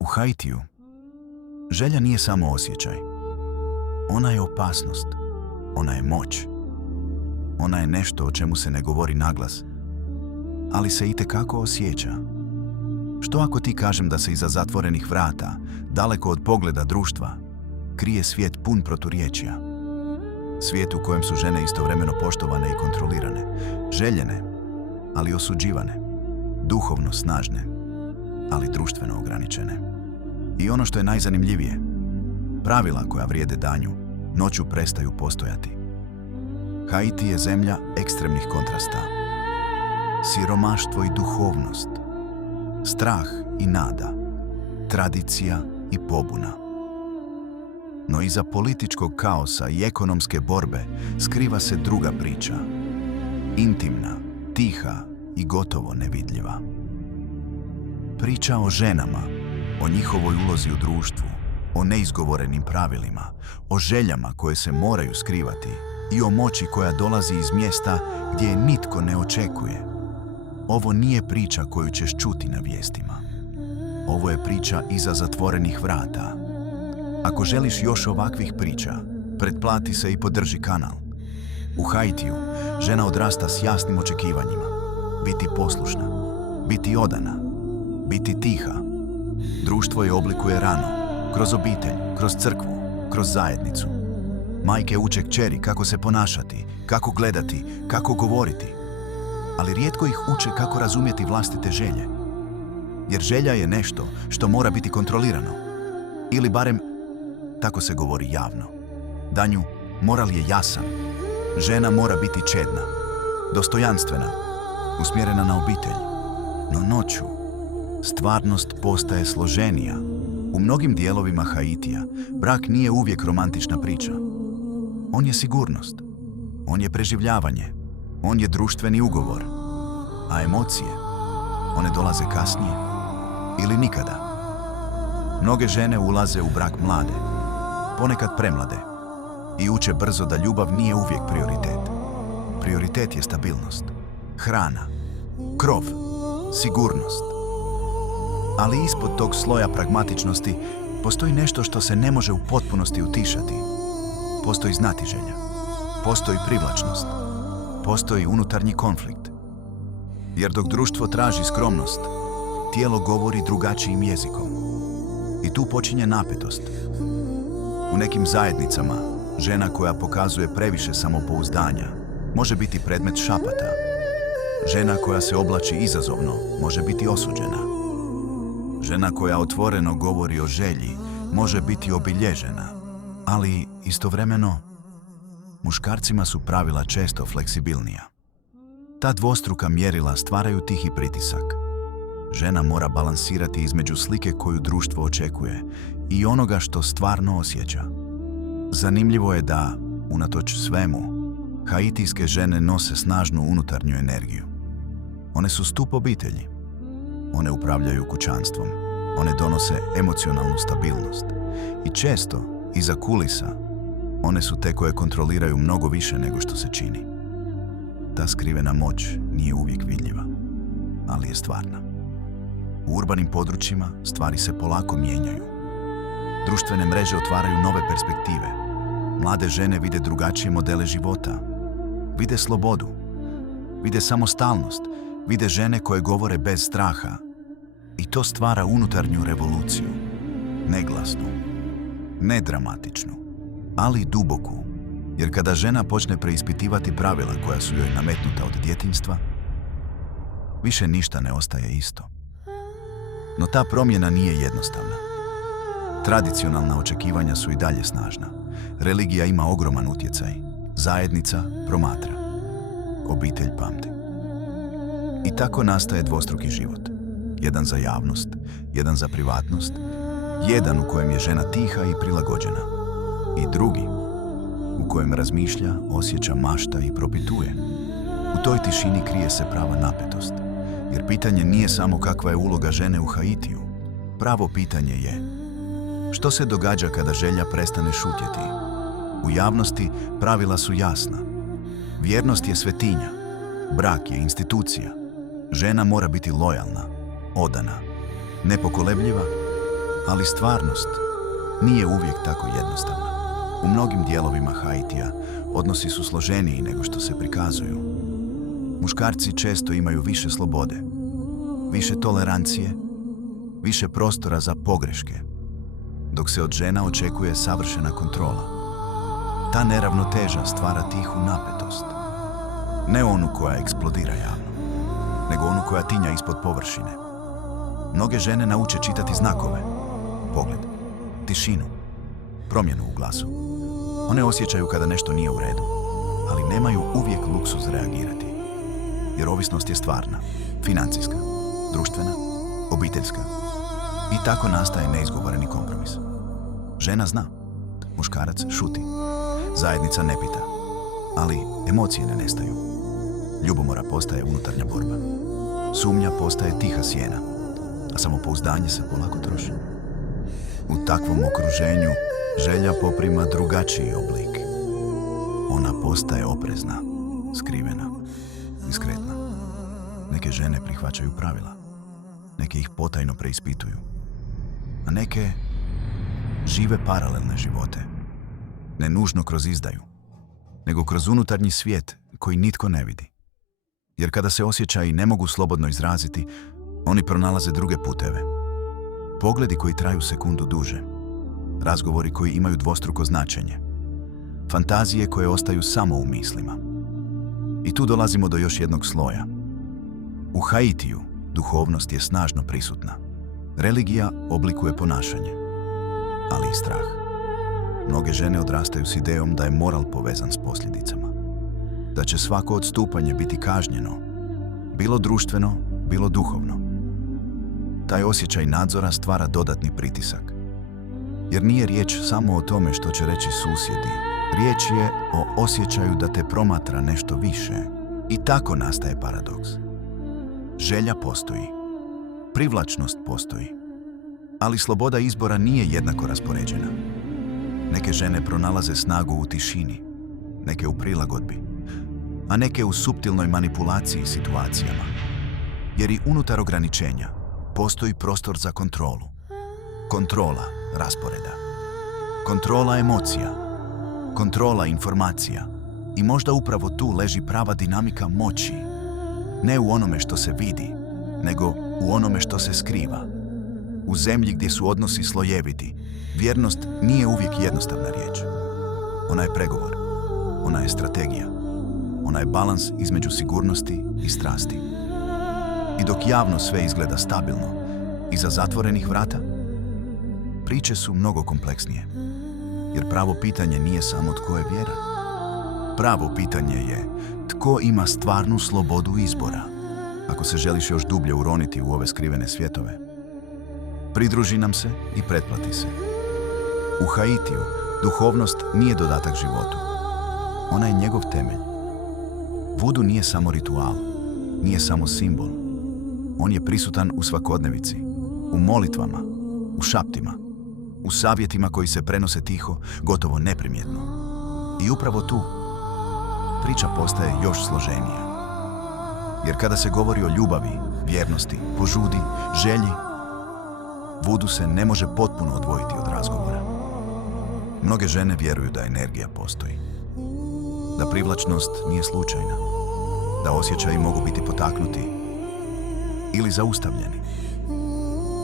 U Haitiju želja nije samo osjećaj. Ona je opasnost. Ona je moć. Ona je nešto o čemu se ne govori naglas, ali se itekako osjeća. Što ako ti kažem da se iza zatvorenih vrata, daleko od pogleda društva, krije svijet pun proturječja? Svijet u kojem su žene istovremeno poštovane i kontrolirane, željene, ali osuđivane, duhovno snažne, ali društveno ograničene. I ono što je najzanimljivije, pravila koja vrijede danju, noću prestaju postojati. Haiti je zemlja ekstremnih kontrasta. Siromaštvo i duhovnost, strah i nada, tradicija i pobuna. No iza političkog kaosa i ekonomske borbe skriva se druga priča. Intimna, tiha i gotovo nevidljiva. Priča o ženama, o njihovoj ulozi u društvu, o neizgovorenim pravilima, o željama koje se moraju skrivati i o moći koja dolazi iz mjesta gdje je nitko ne očekuje. Ovo nije priča koju ćeš čuti na vijestima. Ovo je priča iza zatvorenih vrata. Ako želiš još ovakvih priča, pretplati se i podrži kanal. U Haitiju žena odrasta s jasnim očekivanjima. Biti poslušna, biti odana, biti tiha. Društvo je oblikuje rano, kroz obitelj, kroz crkvu, kroz zajednicu. Majke uče kćeri kako se ponašati, kako gledati, kako govoriti. Ali rijetko ih uče kako razumjeti vlastite želje. Jer želja je nešto što mora biti kontrolirano. Ili barem, tako se govori javno. Danju, moral je jasan. Žena mora biti čedna, dostojanstvena, usmjerena na obitelj. No noću, stvarnost postaje složenija. U mnogim dijelovima Haitija brak nije uvijek romantična priča. On je sigurnost. On je preživljavanje. On je društveni ugovor. A emocije, one dolaze kasnije ili nikada. Mnoge žene ulaze u brak mlade, ponekad premlade, i uče brzo da ljubav nije uvijek prioritet. Prioritet je stabilnost, hrana, krov, sigurnost. Ali ispod tog sloja pragmatičnosti postoji nešto što se ne može u potpunosti utišati. Postoji znatiželja, postoji privlačnost, postoji unutarnji konflikt. Jer dok društvo traži skromnost, tijelo govori drugačijim jezikom. I tu počinje napetost. U nekim zajednicama, žena koja pokazuje previše samopouzdanja može biti predmet šapata. Žena koja se oblači izazovno može biti osuđena. Žena koja otvoreno govori o želji može biti obilježena. Ali istovremeno, muškarcima su pravila često fleksibilnija. Ta dvostruka mjerila stvaraju tihi pritisak. Žena mora balansirati između slike koju društvo očekuje i onoga što stvarno osjeća. Zanimljivo je da, unatoč svemu, haitijske žene nose snažnu unutarnju energiju. One su stup obitelji. One upravljaju kućanstvom. One donose emocionalnu stabilnost. I često, iza kulisa, one su te koje kontroliraju mnogo više nego što se čini. Ta skrivena moć nije uvijek vidljiva, ali je stvarna. U urbanim područjima stvari se polako mijenjaju. Društvene mreže otvaraju nove perspektive. Mlade žene vide drugačije modele života. Vide slobodu. Vide samostalnost. Vide žene koje govore bez straha. I to stvara unutarnju revoluciju. Neglasnu. Nedramatičnu. Ali duboku. Jer kada žena počne preispitivati pravila koja su joj nametnuta od djetinjstva, više ništa ne ostaje isto. No ta promjena nije jednostavna. Tradicionalna očekivanja su i dalje snažna. Religija ima ogroman utjecaj. Zajednica promatra. Obitelj pamti. I tako nastaje dvostruki život. Jedan za javnost, jedan za privatnost, jedan u kojem je žena tiha i prilagođena. I drugi, u kojem razmišlja, osjeća, mašta i propituje. U toj tišini krije se prava napetost. Jer pitanje nije samo kakva je uloga žene u Haitiju. Pravo pitanje je: što se događa kada želja prestane šutjeti? U javnosti pravila su jasna. Vjernost je svetinja. Brak je institucija. Žena mora biti lojalna, odana, nepokolebljiva Ali stvarnost nije uvijek tako jednostavna. U mnogim dijelovima Haitija odnosi su složeniji nego što se prikazuju. Muškarci često imaju više slobode, više tolerancije, više prostora za pogreške, dok se od žena očekuje savršena kontrola. Ta neravnoteža stvara tihu napetost. Ne onu koja eksplodira javno, nego onu koja tinja ispod površine. Mnoge žene nauče čitati znakove, pogled, tišinu, promjenu u glasu. One osjećaju kada nešto nije u redu, ali nemaju uvijek luksuz reagirati. Jer ovisnost je stvarna, financijska, društvena, obiteljska. I tako nastaje neizgovoreni kompromis. Žena zna, muškarac šuti, zajednica ne pita, ali emocije ne nestaju. Ljubomora postaje unutarnja borba. Sumnja postaje tiha sjena, a samopouzdanje se polako troši. U takvom okruženju želja poprima drugačiji oblik. Ona postaje oprezna, skrivena, diskretna. Neke žene prihvaćaju pravila, neke ih potajno preispituju, a neke žive paralelne živote. Ne nužno kroz izdaju, nego kroz unutarnji svijet koji nitko ne vidi. Jer kada se osjećaji ne mogu slobodno izraziti, oni pronalaze druge puteve. Pogledi koji traju sekundu duže, razgovori koji imaju dvostruko značenje, fantazije koje ostaju samo u mislima. I tu dolazimo do još jednog sloja. U Haitiju duhovnost je snažno prisutna. Religija oblikuje ponašanje, ali i strah. Mnoge žene odrastaju s idejom da je moral povezan s posljedicama. Da će svako odstupanje biti kažnjeno, bilo društveno, bilo duhovno. Taj osjećaj nadzora stvara dodatni pritisak. Jer nije riječ samo o tome što će reći susjedi. Riječ je o osjećaju da te promatra nešto više. I tako nastaje paradoks. Želja postoji, privlačnost postoji, ali sloboda izbora nije jednako raspoređena. Neke žene pronalaze snagu u tišini, neke u prilagodbi, a neke u suptilnoj manipulaciji situacijama. Jer i unutar ograničenja postoji prostor za kontrolu. Kontrola rasporeda, kontrola emocija, kontrola informacija. I možda upravo tu leži prava dinamika moći. Ne u onome što se vidi, nego u onome što se skriva. U zemlji gdje su odnosi slojeviti, vjernost nije uvijek jednostavna riječ. Ona je pregovor, ona je strategija, ona je balans između sigurnosti i strasti. I dok javno sve izgleda stabilno, iza zatvorenih vrata, priče su mnogo kompleksnije. Jer pravo pitanje nije samo tko je vjeran. Pravo pitanje je tko ima stvarnu slobodu izbora. Ako se želiš još dublje uroniti u ove skrivene svjetove, pridruži nam se i pretplati se. U Haitiju duhovnost nije dodatak životu. Ona je njegov temelj. Vudu nije samo ritual, nije samo simbol. On je prisutan u svakodnevici, u molitvama, u šaptima, u savjetima koji se prenose tiho, gotovo neprimjetno. I upravo tu priča postaje još složenija. Jer kada se govori o ljubavi, vjernosti, požudi, želji, vudu se ne može potpuno odvojiti od razgovora. Mnoge žene vjeruju da energija postoji, da privlačnost nije slučajna, da osjećaji mogu biti potaknuti ili zaustavljeni.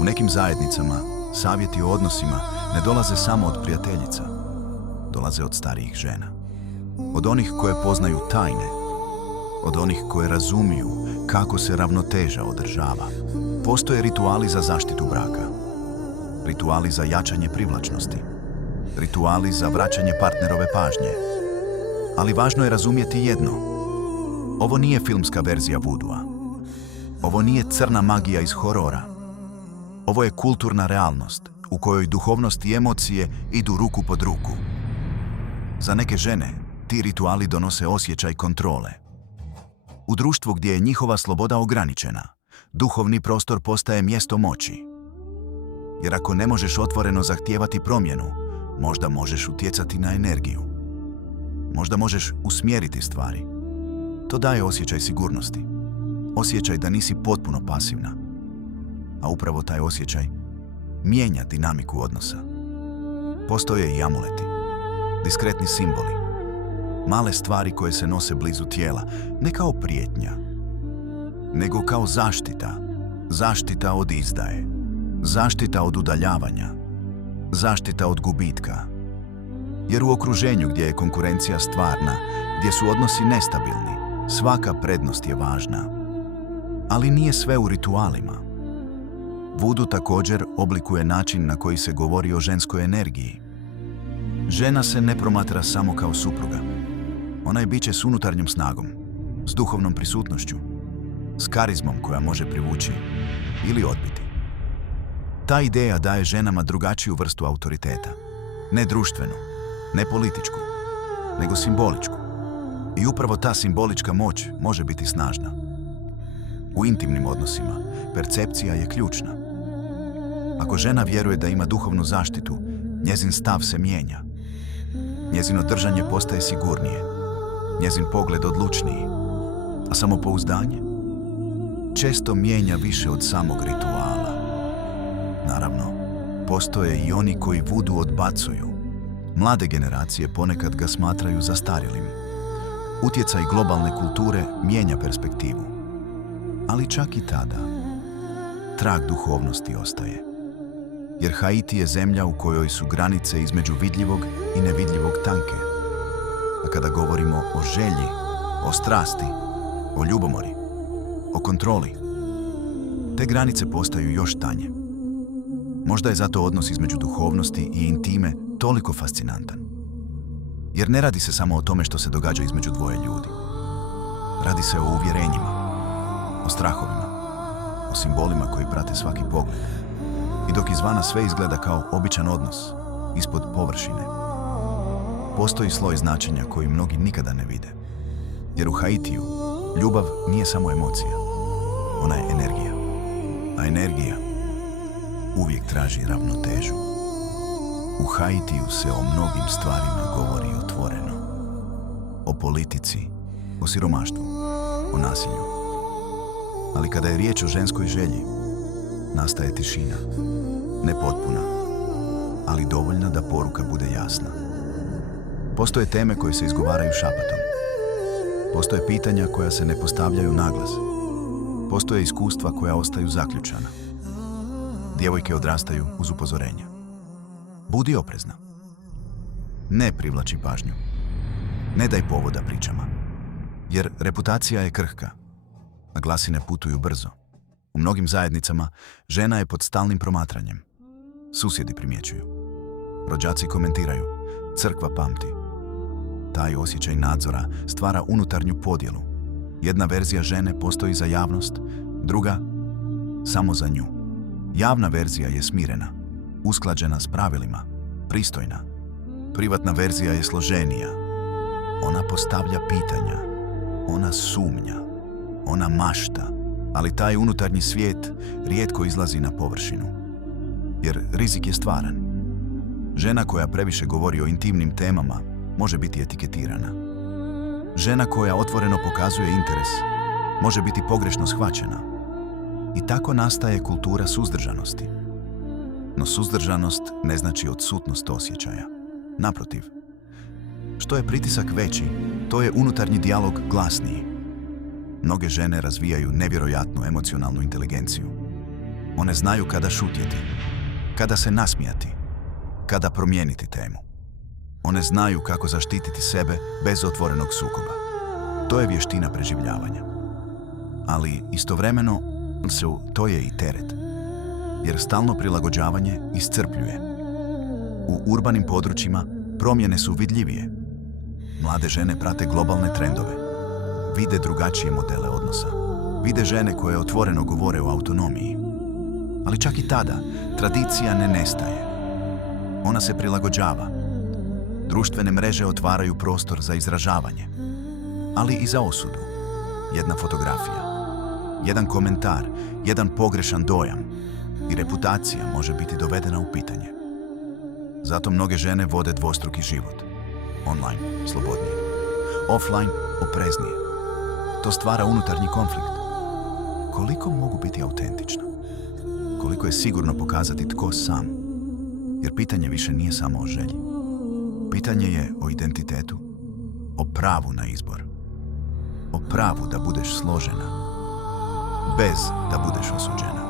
U nekim zajednicama savjeti o odnosima ne dolaze samo od prijateljica, dolaze od starijih žena. Od onih koje poznaju tajne, od onih koje razumiju kako se ravnoteža održava. Postoje rituali za zaštitu braka, rituali za jačanje privlačnosti, rituali za vraćanje partnerove pažnje. Ali važno je razumjeti jedno. Ovo nije filmska verzija vudua. Ovo nije crna magija iz horora. Ovo je kulturna realnost u kojoj duhovnost i emocije idu ruku pod ruku. Za neke žene ti rituali donose osjećaj kontrole. U društvu gdje je njihova sloboda ograničena, duhovni prostor postaje mjesto moći. Jer ako ne možeš otvoreno zahtijevati promjenu, možda možeš utjecati na energiju. Možda možeš usmjeriti stvari. To daje osjećaj sigurnosti. Osjećaj da nisi potpuno pasivna. A upravo taj osjećaj mijenja dinamiku odnosa. Postoje i amuleti, diskretni simboli, male stvari koje se nose blizu tijela, ne kao prijetnja, nego kao zaštita. Zaštita od izdaje, zaštita od udaljavanja, zaštita od gubitka. Jer u okruženju gdje je konkurencija stvarna, gdje su odnosi nestabilni, svaka prednost je važna. Ali nije sve u ritualima. Vudu također oblikuje način na koji se govori o ženskoj energiji. Žena se ne promatra samo kao supruga. Ona je biće s unutarnjom snagom, s duhovnom prisutnošću, s karizmom koja može privući ili odbiti. Ta ideja daje ženama drugačiju vrstu autoriteta. Ne društvenu, ne političku, nego simboličku. I upravo ta simbolička moć može biti snažna. U intimnim odnosima percepcija je ključna. Ako žena vjeruje da ima duhovnu zaštitu, njezin stav se mijenja. Njezino držanje postaje sigurnije, njezin pogled odlučniji, a samopouzdanje često mijenja više od samog rituala. Naravno, postoje i oni koji vudu odbacuju. Mlade generacije ponekad ga smatraju zastarjelim. Utjecaj globalne kulture mijenja perspektivu. Ali čak i tada, trag duhovnosti ostaje. Jer Haiti je zemlja u kojoj su granice između vidljivog i nevidljivog tanke. A kada govorimo o želji, o strasti, o ljubomori, o kontroli, te granice postaju još tanje. Možda je zato odnos između duhovnosti i intime toliko fascinantan. Jer ne radi se samo o tome što se događa između dvoje ljudi. Radi se o uvjerenjima, o strahovima, o simbolima koji prate svaki pogled. I dok izvana sve izgleda kao običan odnos, ispod površine, postoji sloj značenja koji mnogi nikada ne vide. Jer u Haitiju ljubav nije samo emocija, ona je energija. A energija uvijek traži ravnotežu. U Haitiju se o mnogim stvarima govori otvoreno. O politici, o siromaštvu, o nasilju. Ali kada je riječ o ženskoj želji, nastaje tišina. Ne potpuna, ali dovoljna da poruka bude jasna. Postoje teme koje se izgovaraju šapatom. Postoje pitanja koja se ne postavljaju naglas. Postoje iskustva koja ostaju zaključana. Djevojke odrastaju uz upozorenja. Budi oprezna. Ne privlači pažnju. Ne daj povoda pričama. Jer reputacija je krhka, a glasine putuju brzo. U mnogim zajednicama žena je pod stalnim promatranjem. Susjedi primjećuju. Rođaci komentiraju. Crkva pamti. Taj osjećaj nadzora stvara unutarnju podjelu. Jedna verzija žene postoji za javnost, druga samo za nju. Javna verzija je smirena, usklađena s pravilima, pristojna. Privatna verzija je složenija. Ona postavlja pitanja, ona sumnja, ona mašta, ali taj unutarnji svijet rijetko izlazi na površinu. Jer rizik je stvaran. Žena koja previše govori o intimnim temama može biti etiketirana. Žena koja otvoreno pokazuje interes može biti pogrešno shvaćena. I tako nastaje kultura suzdržanosti. No suzdržanost ne znači odsutnost osjećaja. Naprotiv, što je pritisak veći, to je unutarnji dijalog glasniji. Mnoge žene razvijaju nevjerojatnu emocionalnu inteligenciju. One znaju kada šutjeti, kada se nasmijati, kada promijeniti temu. One znaju kako zaštititi sebe bez otvorenog sukoba. To je vještina preživljavanja. Ali istovremeno to je i teret. Jer stalno prilagođavanje iscrpljuje. U urbanim područjima promjene su vidljivije. Mlade žene prate globalne trendove. Vide drugačije modele odnosa. Vide žene koje otvoreno govore o autonomiji. Ali čak i tada tradicija ne nestaje. Ona se prilagođava. Društvene mreže otvaraju prostor za izražavanje, ali i za osudu. Jedna fotografija, jedan komentar, jedan pogrešan dojam i reputacija može biti dovedena u pitanje. Zato mnoge žene vode dvostruki život. Online, slobodnije. Offline, opreznije. To stvara unutarnji konflikt. Koliko mogu biti autentična? koliko je sigurno pokazati tko sam. Jer pitanje više nije samo o želji. Pitanje je o identitetu, o pravu na izbor. O pravu da budeš složena, bez da budeš osuđena.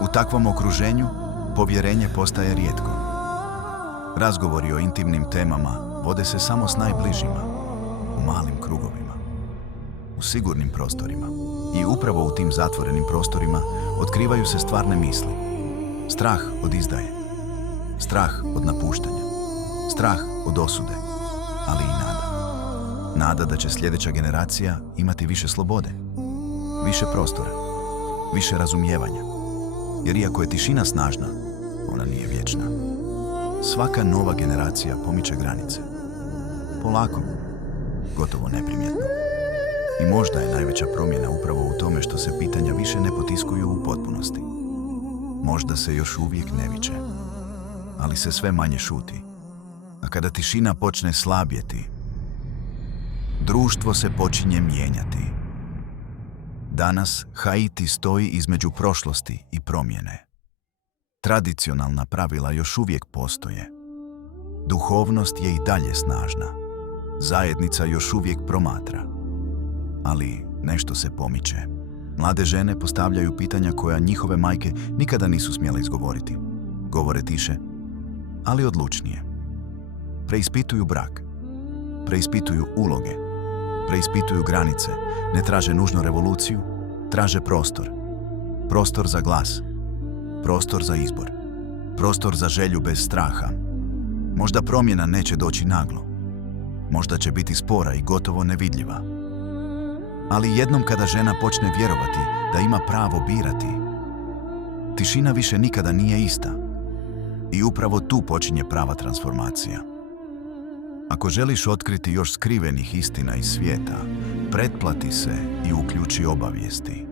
U takvom okruženju povjerenje postaje rijetko. Razgovori o intimnim temama vode se samo s najbližima, u malim krugovima, u sigurnim prostorima. I upravo u tim zatvorenim prostorima otkrivaju se stvarne misli. Strah od izdaje, strah od napuštanja, strah od osude, ali i nada. Nada da će sljedeća generacija imati više slobode, više prostora, više razumijevanja. Jer iako je tišina snažna, ona nije vječna. Svaka nova generacija pomiče granice. Polako, gotovo neprimjetno. I možda je najveća promjena upravo u tome što se pitanja više ne potiskuju u potpunosti. Možda se još uvijek ne viče, ali se sve manje šuti. A kada tišina počne slabjeti, društvo se počinje mijenjati. Danas Haiti stoji između prošlosti i promjene. Tradicionalna pravila još uvijek postoje. Duhovnost je i dalje snažna. Zajednica još uvijek promatra. Ali nešto se pomiče. Mlade žene postavljaju pitanja koja njihove majke nikada nisu smjele izgovoriti. Govore tiše, ali odlučnije. Preispituju brak. Preispituju uloge. Preispituju granice. Ne traže nužno revoluciju, traže prostor. Prostor za glas. Prostor za izbor. Prostor za želju bez straha. Možda promjena neće doći naglo. Možda će biti spora i gotovo nevidljiva. Ali jednom kada žena počne vjerovati da ima pravo birati, tišina više nikada nije ista. I upravo tu počinje prava transformacija. Ako želiš otkriti još skrivenih istina iz svijeta, pretplati se i uključi obavijesti.